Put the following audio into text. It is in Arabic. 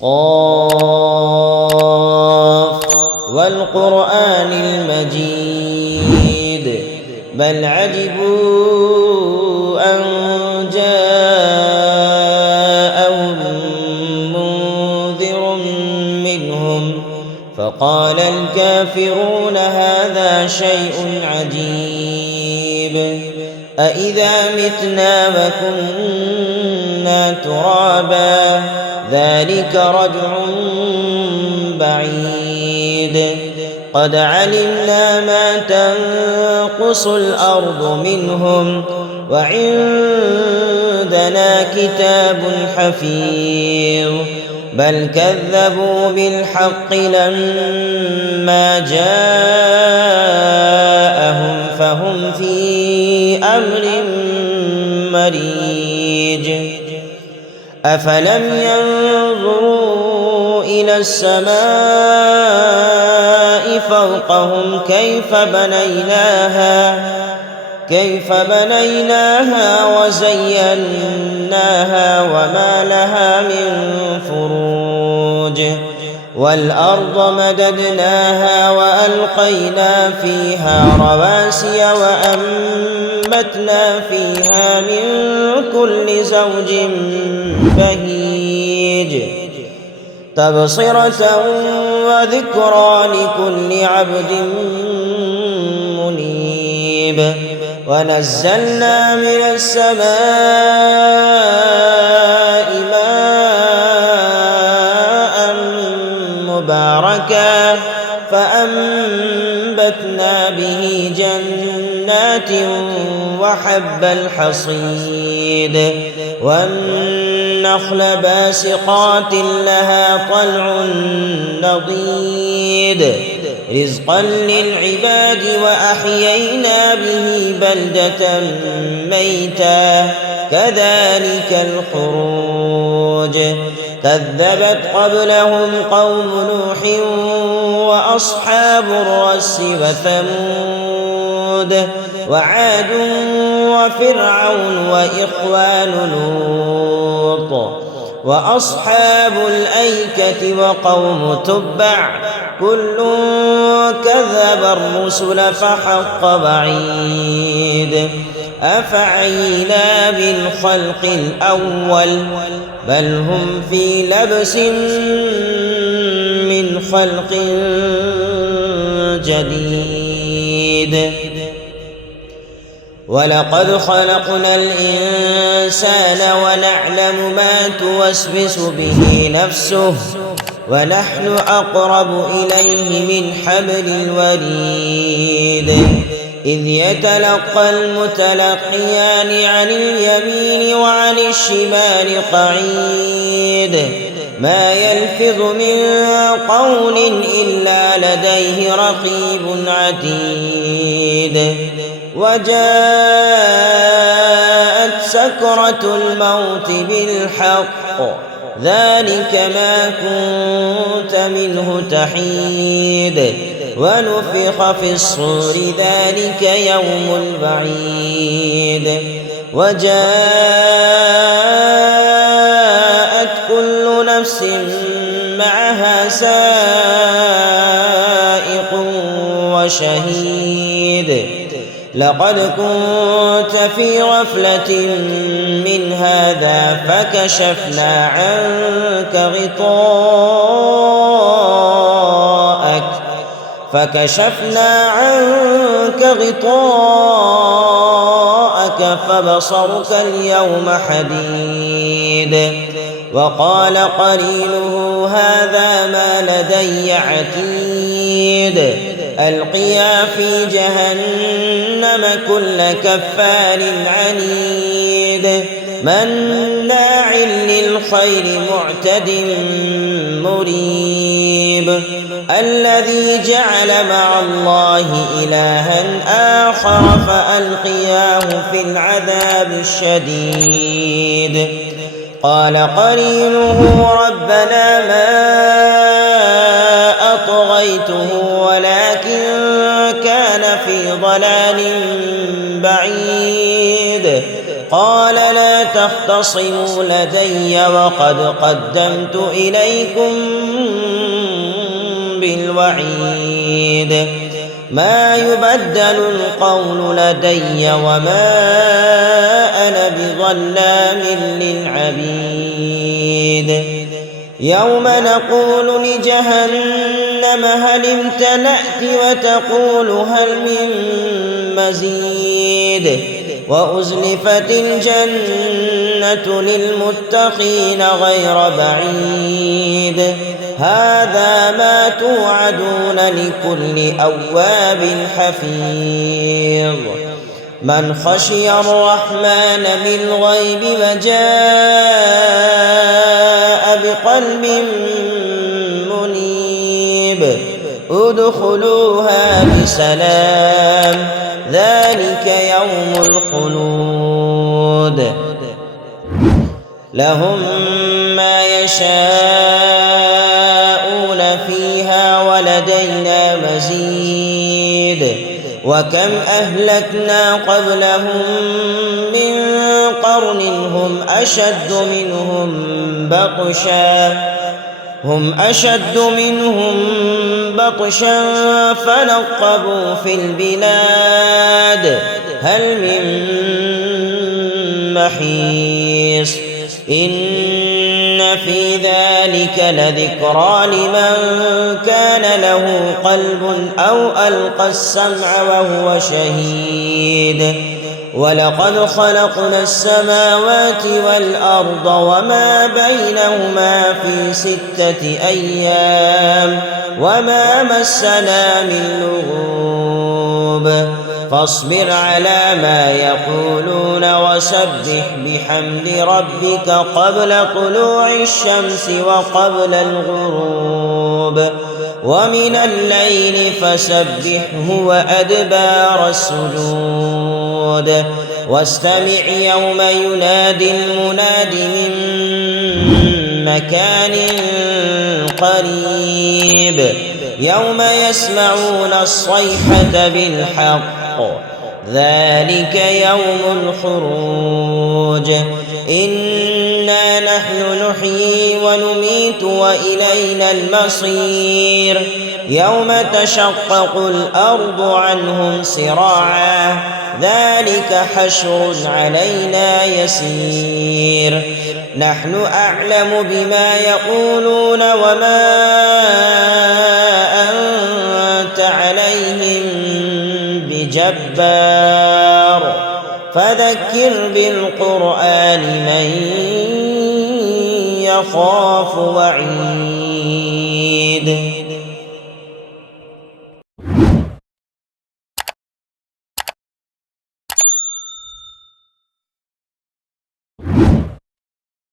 قاف والقرآن المجيد بل عجبوا أن جاءهم منذر منهم فقال الكافرون هذا شيء عجيب أإذا متنا وكنا ترابا ذلك رجع بعيد قد علمنا ما تنقص الأرض منهم وعندنا كتاب حفيظ بل كذبوا بالحق لما جاءهم فهم في أمر مريج أفلم ينظروا إلى السماء فوقهم كيف بنيناها وزيناها وما لها من فروج والأرض مددناها وألقينا فيها رواسي وأنبتنا فيها من كل زوج بهيج تبصرة وذكرى لكل عبد منيب ونزلنا من السماء ماء مباركا فأنبتنا به جنات وحب الحصيد والنخل باسقات لها طلع نضيد رزقا للعباد وأحيينا به بلدة ميتا كذلك الخروج كذبت قبلهم قوم نوح وأصحاب الرس وثمود وعاد وفرعون وإخوان لوط وأصحاب الأيكة وقوم تبع كل كذب الرسل فحق وعيد أفعينا بالخلق الأول بل هم في لبس من خلق جديد ولقد خلقنا الإنسان ونعلم ما توسوس به نفسه ونحن أقرب إليه من حبل الوريد إذ يتلقى المتلقيان عن اليمين وعن الشمال قعيد ما يلفظ من قول إلا لديه رقيب عتيد وجاءت سكرة الموت بالحق ذلك ما كنت منه تحيد ونفخ في الصور ذلك يوم الوعيد وجاءت كل نفس معها سائق وشهيد لقد كنت في غفلة من هذا فكشفنا عنك غطاءك فبصرك اليوم حديد وقال قرينه هذا ما لدي عتيد ألقيا في جهنم كل كفار عنيد مناع للخير معتد مريب الذي جعل مع الله إلها آخر فألقياه في العذاب الشديد قال قرينه ربنا ما أطغيته ولكن كان في ضلال بعيد قال لا تختصموا لدي وقد قدمت إليكم بالوعيد ما يبدل القول لدي وما أنا بظلام للعبيد يوم نقول لجهنم هل امتلأت وتقول هل من مزيد وأزلفت الجنة للمتقين غير بعيد هذا ما توعدون لكل أواب حفيظ من خشي الرحمن بالغيب وجاء بقلب منيب ادخلوها بسلام ذلك يوم الخلود لهم ما يشاءون فيها ولدينا مزيد وكم أهلكنا قبلهم من قرن هم أشد منهم بطشا فنقبوا في البلاد هل من محيص إن في ذلك لذكرى لمن كان له قلب أو ألقى السمع وهو شهيد ولقد خلقنا السماوات والأرض وما بينهما في 6 أيام وما مسنا من لغوب فاصبر على ما يقولون وسبح بحمد ربك قبل طلوع الشمس وقبل الغروب ومن الليل فسبحه وأدبار السجود واستمع يوم ينادي المناد من مكان قريب يوم يسمعون الصيحة بالحق ذلك يوم الخروج إنا نحن نحيي ونميت وإلينا المصير يوم تشقق الأرض عنهم سراعا ذلك حشر علينا يسير نحن أعلم بما يقولون وما أنت عليهم بجبار فذكر بالقرآن من يخاف وعيد